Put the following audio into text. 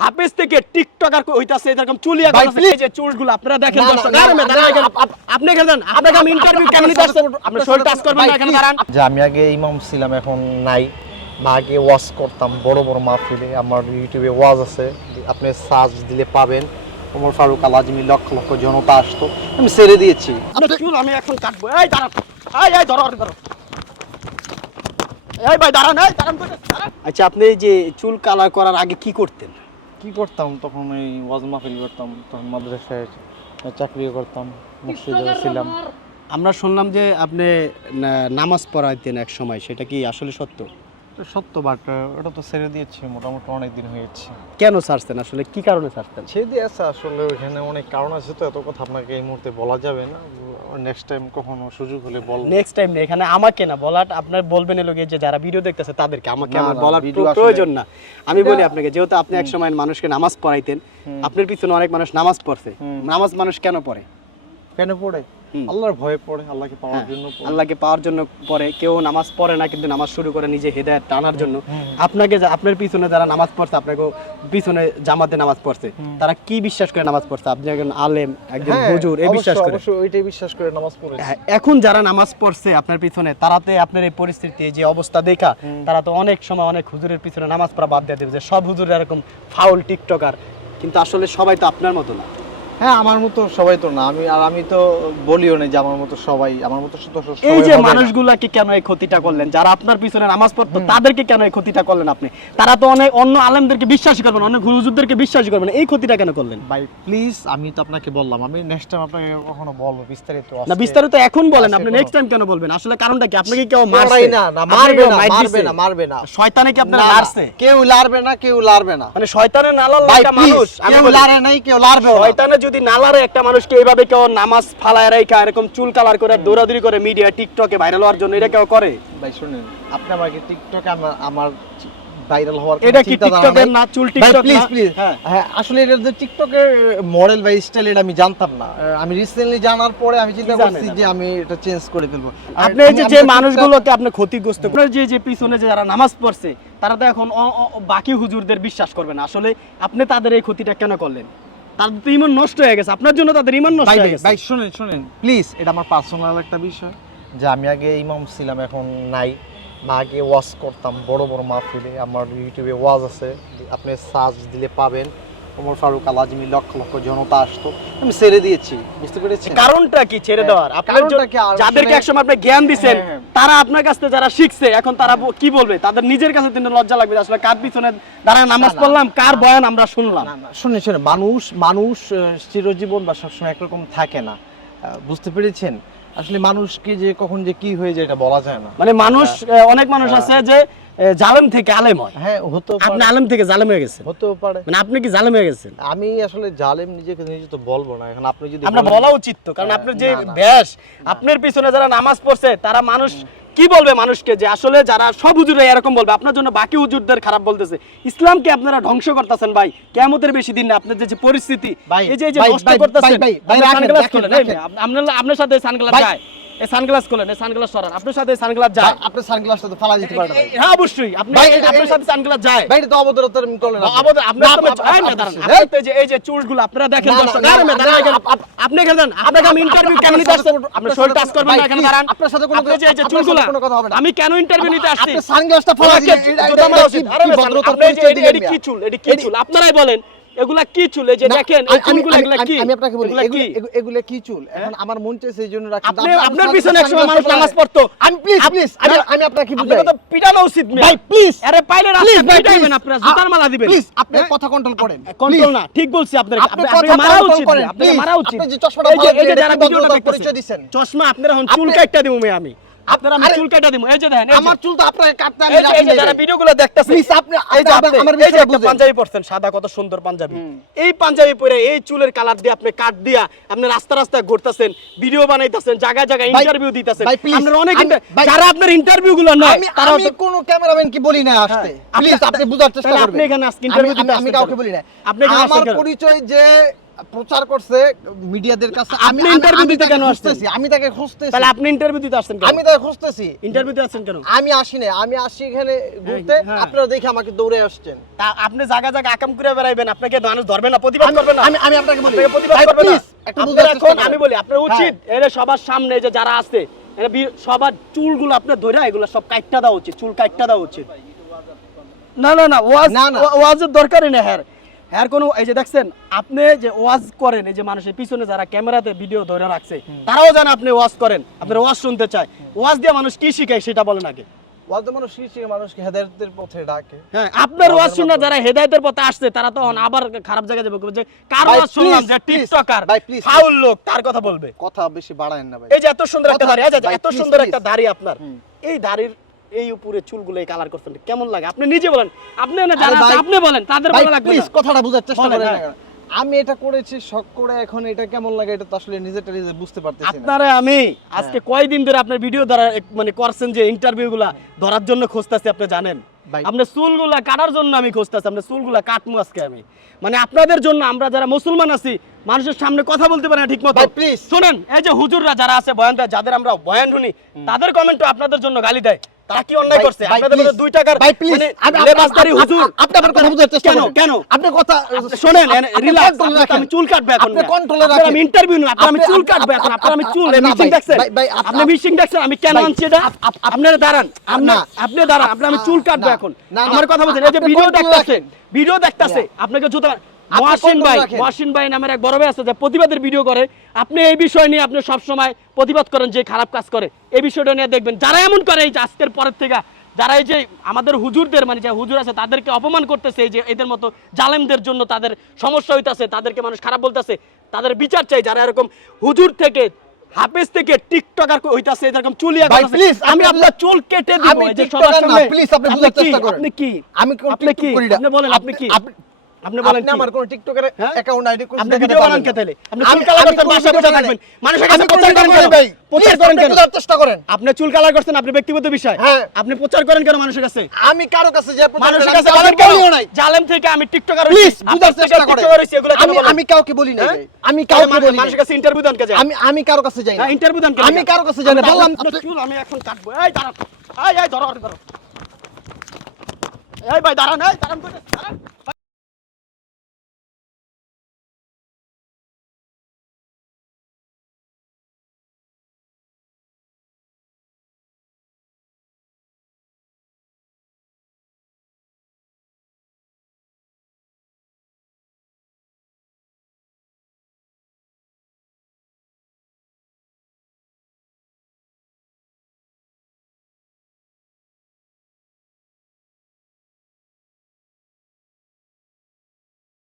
হাফেজ থেকে টিকটকার হইতাছে এরকম চুলিয়া এই যে চুলগুলো আপনারা দেখেন দর্শক আপনি এখানে দাঁড়ান, আপনাকে আমি ইন্টারভিউ কেন নিতে আসছেন? আপনি শরীর টাচ করবেন না এখানে দাঁড়ান। যে আমি আগে ইমাম ছিলাম এখন নাই। আগে ওয়াজ করতাম বড় বড় মাহফিলে। আমার ইউটিউবে ওয়াজ আছে আপনি সার্চ দিলে পাবেন। ওমর ফারুক আল আজমি লক্ষ লক্ষ জনতা আসতো। আমি ছেড়ে দিয়েছি। আমি এখন কাটবো। এই দাঁড়ান। এই এই ধরো ধরো। এই ভাই দাঁড়ান এই দাঁড়ান। আচ্ছা আপনি এই যে চুল কালার করার আগে কি করতেন? কি করতাম তখন এই ওয়াজ মাহফিল করতাম তখন মাদ্রাসায় চাকরি করতাম মসজিদে ছিলাম। আমরা শুনলাম যে আপনি না- নামাজ পড়াইতেন এক সময় সেটা কি আসলে সত্য? সত্য বাট ওটা তো ছেড়ে দিয়েছি মোটামুটি অনেক দিন হয়েছে কেন ছাড়তেন আসলে কি কারণে ছাড়তেন ছেড়ে দিয়ে আছে আসলে ওইখানে অনেক কারণ আছে তো এত কথা আপনাকে এই মুহূর্তে বলা যাবে না। নেক্সট টাইম কখনো সুযোগ হলে বল নেক্সট টাইম এখানে আমাকে না বলার আপনার বলবেন এলো যে যারা ভিডিও দেখতেছে তাদেরকে আমাকে আমার বলার প্রয়োজন না। আমি বলি আপনাকে যেহেতু আপনি এক সময় মানুষকে নামাজ পড়াইতেন আপনার পিছনে অনেক মানুষ নামাজ পড়ছে। নামাজ মানুষ কেন পড়ে? কেন পড়ে। আল্লাহর ভয়ে পড়ে আল্লাহকে পাওয়ার হ্যাঁ, জন্য আল্লাহকে পাওয়ার জন্য পড়ে। কেউ নামাজ পড়ে না কিন্তু নামাজ শুরু করে নিজে হেদায়েত টানার জন্য। আপনাকে আপনার পিছনে যারা নামাজ পড়ছে আপনাকে পিছনে জামাতে নামাজ পড়ছে। তারা কি বিশ্বাস করে নামাজ পড়ছে? আপনি একজন আলেম একজন হ্যাঁ, হুজুর এই বিশ্বাস করে? অবশ্যই ওইটাই বিশ্বাস করে নামাজ পড়েছি হ্যাঁ, এখন যারা নামাজ পড়ছে আপনার পিছনে তারাতে আপনার এই পরিস্থিতি যে অবস্থা দেখা তারা তো অনেক সময় অনেক হুজুরের পিছনে নামাজ পড়া বাদ দিয়ে দেবে যে সব হুজুর এরকম ফাউল টিকটকার। কিন্তু আসলে সবাই তো আপনার মতো না। হ্যাঁ আমার মতো সবাই তো না। আমি আর আমি তো বলিও না যে আমার মতো সবাই আমার মতো তো এই যে মানুষগুলাকে কেন এই ক্ষতিটা করলেন? যারা আপনার পিছনে নামাজ পড়তো তাদেরকে কেন এই ক্ষতিটা করলেন আপনি? তারা তো অনেক অন্য আলেমদেরকে বিশ্বাসই করবেন অনেক হুজুরদেরকে বিশ্বাসই করবেন এই ক্ষতিটা কেন করলেন? ভাই প্লিজ আমি তো আপনাকে বললাম। আমি নেক্সট টাইম আপনাকে কখনো বলব বিস্তারিত না বিস্তারিত এখন বলেন আপনি নেক্সট টাইম কেন বলবেন? আসলে কারণটা কি? আপনাকে কেউ মারছে? না না মারবে না মারবে না মারবে না। শয়তানে কি আপনার না, না, মারছে? কেউ লারবে না কেউ লারবে না। মানে ভাই একটা প্লিজ মানুষ আমি লারে নাই কেউ লারবে শয়তানে যদি নালারে একটা মানুষকে এইভাবে কেউ নামাজ ফালায় রেখা এরকম চুল কালার করে দৌড়াদৌড়ি করে মিডিয়া টিকটকে ভাইরাল হওয়ার জন্য এটা কেউ করে? ভাই শুনেন আপনি আমাকে টিকটকে আমার আমার ভাইরাল হওয়ার এটা কি টিকটকের না চুল টিকটক প্লিজ না? প্লিজ হ্যাঁ। হ্যাঁ আসলে এটা যে টিকটকের মডেল বা স্টাইল এটা আমি জানতাম না। আমি রিসেন্টলি জানার পরে আমি চিন্তা করছি যে আমি এটা চেঞ্জ করে ফেলব। আপনি এই যে যে মানুষগুলোকে আপনি ক্ষতিগ্রস্ত আপনার যে যে পিছনে যে যারা নামাজ পড়ছে তারা তো এখন অ- অ- বাকি হুজুরদের বিশ্বাস করবে না। আসলে আপনি তাদের এই ক্ষতিটা কেন করলেন? তাদের তো ইমান নষ্ট হয়ে গেছে। আপনার জন্য তাদের ইমান নষ্ট হয়ে গেছে। ভাই শুনেন শুনেন। প্লিজ এটা আমার পার্সোনাল একটা বিষয় যে আমি আগে ইমাম ছিলাম এখন নাই। বা আগে ওয়াজ করতাম বড় বড় মাহফিলে। আমার ইউটিউবে ওয়াজ আছে আপনি সার্চ দিলে পাবেন। ওমর ফারুক আল আজমি লক্ষ লক্ষ জনতা আসতো। আমি ছেড়ে দিয়েছি বুঝতে পেরেছি কারণটা কি? ছেড়ে হ্যাঁ, দেওয়ার। আপনার জন্য- যাদেরকে একসময় আপনি জ্ঞান দিছেন হ্যাঁ, হ্যাঁ। তারা আপনার কাছ থেকে যারা শিখছে এখন তারা কি বলবে? তাদের নিজের কাছে কিন্তু লজ্জা লাগবে আসলে কার পিছনে দাঁড়ায় নামাজ পড়লাম কার বয়ান আমরা শুনলাম? শুনে শুনে। মানুষ মানুষ চিরজীবন বা সবসময় একরকম থাকে না। বুঝতে পেরেছেন? আসলে মানুষকে যে কখন যে কি হয়ে যায় এটা বলা যায় না। মানে মানুষ অনেক মানুষ আছে যে জালেম থেকে আলেম হয়। হ্যাঁ হতে আপনি আলেম থেকে জালেম হয়ে গেছেন। হতেও পারে। মানে আপনি কি জালেম হয়ে গেছেন? আমি আসলে জালেম নিজেকে নিজে তো বলব না। এখন আপনি যদি আমরা বলা উচিত তো কারণ হ্যাঁ, আপনার যে। ব্যাস আপনার পিছনে যারা নামাজ পড়ছে তারা মানুষ কি বলবে মানুষকে যে আসলে যারা সব হুজুরে এরকম বলবে? আপনার জন্য বাকি হুজুরদের খারাপ বলতেছে। ইসলামকে আপনারা ধ্বংস করতেছেন ভাই? কেমতের বেশি দিন না আপনার যে পরিস্থিতি এই যে নষ্ট করতেছেন আপনার আপনার সাথে সানগ্লাস ভাই। এই সানগ্লাস খোলেন এই সানগ্লাস সরান। আপনার সাথে সানগ্লাস যায়। আপনি সানগ্লাসটা তো ফালা দিতে পারেন হ্যাঁ অবশ্যই। আপনি আপনার সাথে সানগ্লাস যায়। ভাই এটা তো অবদরতার করলেন আপনি। আবার আপনার না, তো- আপ- না, দাঁড়ান, যে এই যে চুলগুলো আপনারা দেখেন দর্শক, দাঁড়ান, আপনি এখানে দাঁড়ান, আপনাকে আমি ইন্টারভিউ কেন আপনার নিতে আপনি আপনার শরীর টাচ করবেন না এখানে দাঁড়ান। আপনার সাথে কোনো- যে এই যে চুলগুলো কোনো কথা হবে না। আমি কেন ইন্টারভিউ নিতে আসছি? আপনি সানগ্লাসটা ফালা দিয়ে- এটা- এটা- এটা। কি- ভদ্রতার আপনি পরিচয় দিলেন চুল? এডি কি চুল? আপনারাই বলেন। এগুলা কি চুল? এই যে দেখেন কি? আমি আপনাকে বলি এগুলা কি? এগুলো- এগুলো কি চুল? এখন আমার মন চাইছে এই জন্য রাখি। আপনি আপনার পিছনে একসময় মানুষ নামাজ পড়তো। আমি প্লিজ প্লিজ আমি আমি আপনাকে বুঝাই। আপনাকে তো পিটানো উচিত। ভাই প্লিজ আরে পাইলে রাস্তা পিটাইবেন আপনারা জুতার মালা দিবেন। প্লিজ আপনি কথা কন্ট্রোল করেন। কন্ট্রোল না ঠিক বলছি আপনার আপনি মারা উচিত আপনাকে মারা উচিত। আপনি যে চশমাটা এই যে- যারা ভিডিওটা পরিচয় দিছেন। চশমা আপনারা এখন চুল কাটটা দিমু আমি। আপনারা আমি চুল কাটা দিমু। এই যে দেখেন আমার চুল তো আপনাকে কাটতে আমি রাখি এই যারা ভিডিওগুলো দেখতেছে Please, আপনি- এই যে আপনি আপনি- আমার এই যে একটা পাঞ্জাবি পরছেন সাদা কত সুন্দর পাঞ্জাবি। এই পাঞ্জাবি পরে এই চুলের কালার দিয়ে আপনি কাট দিয়া আপনি রাস্তা রাস্তা ঘুরতেছেন ভিডিও বানাইতেছেন জায়গায় জায়গায় ইন্টারভিউ দিতেছেন। আপনারা অনেক যারা আপনার ইন্টারভিউ গুলো নেয় আমি তারা আমি কোনো ক্যামেরাম্যান কি বলি না আসতে। হ্যাঁ। প্লিজ আপনি- আপনি বুঝার চেষ্টা করবেন আপনি এখানে আজকে interview দিতে আমি- আমি কাউকে বলি না। আপনি আমার পরিচয় যে প্রচার করছে মিডিয়াদের কাছে। আমি আমি দিতে কেন আসছেন? খুঁজতেছি আমি তাকে খুঁজতেছি। তাহলে আপনি ইন্টারভিউ দিতে আসছেন কেন? আমি তাকে খুঁজতেছি। ইন্টারভিউতে আসছেন কেন? আমি আসি না আমি আসি এখানে ঘুরতে। হ্যাঁ। আপনারা দেখে আমাকে দৌড়ে আসছেন। তা আপনি জায়গা জায়গা আকাম করে বেড়াইবেন। আপনাকে মানুষ ধরবে না প্রতিবাদ করবে না। আমি আমি আপনাকে বলি। প্রতিবাদ করবে না। এখন আমি বলি আপনার উচিত হ্যাঁ। সবার সামনে যে যারা আছে এরা সবার চুলগুলো আপনার ধরে এগুলো সব কাটটা দেওয়া উচিত চুল কাটটা দেওয়া উচিত। না না না ওয়াজ না, না। ওয়াজের দরকারই নেই হ্যার হ্যার কোনো এই যে দেখছেন আপনি যে ওয়াজ করেন এই যে মানুষের পিছনে যারা ক্যামেরাতে ভিডিও ধরে রাখছে তারাও জানে আপনি ওয়াজ করেন আপনার ওয়াজ শুনতে চায়। ওয়াজ দিয়ে মানুষ কি শিখায় সেটা বলেন আগে। পথে ডাকে। হ্যাঁ আপনার ওয়াজ শুনে যারা হেদায়েতের পথে আসছে তারা তখন আবার খারাপ জায়গায় যাবে। বলবে যে কার ওয়াজ শুনলাম যে টিকটকার ফাউল লোক তার কথা বলবে? কথা বেশি বাড়ায়েন না ভাই। এই যে এত সুন্দর একটা দাড়ি আচ্ছা, আচ্ছা, এত সুন্দর একটা দাড়ি আপনার। এই দাড়ির এই উপরে চুলগুলো এই কালার করছেন। কেমন লাগে? আপনি নিজে বলেন। আপনি না যারা আছে, আপনি বলেন তাদের ভালো লাগবে প্লিজ কথাটা বোঝার চেষ্টা করেন হ্যাঁ। আমি এটা করেছি শখ করে এখন এটা কেমন লাগে এটা তো আসলে নিজেটা নিজে বুঝতে পারতেছি না। আপনারা আমি আজকে কয়দিন ধরে আপনার ভিডিও দ্বারা মানে করছেন যে ইন্টারভিউ গুলা ধরার জন্য খুঁজতেছি আপনি জানেন? আপনার চুলগুলা কাটার জন্য আমি খুঁজতেছি আপনার চুলগুলা কাটমু আজকে আমি। মানে আপনাদের জন্য আমরা যারা মুসলমান আছি মানুষের সামনে কথা বলতে পারে না ঠিক মতো। please. শুনেন এই যে হুজুররা যারা আছে বয়ান দেয় যাদের আমরা বয়ান শুনি তাদের কমেন্ট আপনাদের জন্য গালি দেয়। তারা কি অন্যায় করছে? আপনাদের মধ্যে please, টাকার ভাই প্লিজ আমি লেবাসদারি হুজুর। আপনি কথা বোঝার চেষ্টা কেন? কেন? আপনি কথা আপনি রিল্যাক্স আমি চুল কাটবে এখন। আপনি কন্ট্রোলে রাখেন। আমি ইন্টারভিউ নিব। আপনার আমি চুল কাটবে এখন আমি মিশিং দেখছেন? আপনি মিশিং দেখছেন আমি কেন আনছি এটা? আপনারা দাঁড়ান। আপনি দাঁড়ান আপনি আমি চুল কাটবে এখন। আমার কথা বলছেন এই যে ভিডিও দেখতাছেন ভিডিও দেখতাছে আপনাকে জুতো মহাসিন ভাই মহাসিন ভাই নামের এক বড় ভাই আছে যে প্রতিবাদের ভিডিও করে। আপনি এই বিষয় নিয়ে আপনি সব সময় প্রতিবাদ করেন যে খারাপ কাজ করে। এই বিষয়টা নিয়ে দেখবেন যারা এমন করে এই যে আজকের পরের থেকে যারা এই যে আমাদের হুজুরদের মানে যে হুজুর আছে তাদেরকে অপমান করতেছে এই যে এদের মতো জালেমদের জন্য তাদের সমস্যা হইতাছে তাদেরকে মানুষ খারাপ বলতেছে তাদের বিচার চাই যারা এরকম হুজুর থেকে হাফেজ থেকে টিকটকার হইতাছে এরকম চুলিয়া ভাই, please, আমি আপনার চুল কেটে দিব এই যে সবার সামনে। please, আপনি বুঝার চেষ্টা করেন। আপনি কি? আমি কোনো আপনি কি? করি না। আপনি বলেন আপনি কি? আপনি বলেন আপনি? আমার কোনো টিকটকের হ্যাঁ? অ্যাকাউন্ট আইডি আপনি ভিডিও বানান কে তাহলে আপনি চুল কালার করতেন বাসা বসে থাকবেন মানুষের কাছে প্রচার করেন কেন? ভাই। প্রচার করেন কেন? চেষ্টা করেন। আপনি চুল কালার করছেন আপনি ব্যক্তিগত বিষয়। হ্যাঁ। আপনি প্রচার করেন কেন মানুষের কাছে? আমি কারও কাছে যে প্রচার মানুষের কাছে বলেন কেন? নাই। জালেম থেকে আমি টিকটকার প্লিজ বুঝার চেষ্টা করেন। এগুলো আমি আমি কাউকে বলি না হ্যাঁ? আমি কাউকে বলি মানুষের কাছে ইন্টারভিউ দেন কে যায় আমি আমি কারও কাছে যাই না। হ্যাঁ ইন্টারভিউ দেন কে আমি কারও কাছে যাই না। বললাম চুল আমি এখন কাটবো। এই দাঁড়ান এই এই ধরো ধরো এই ভাই দাঁড়ান এই দাঁড়ান দাঁড়ান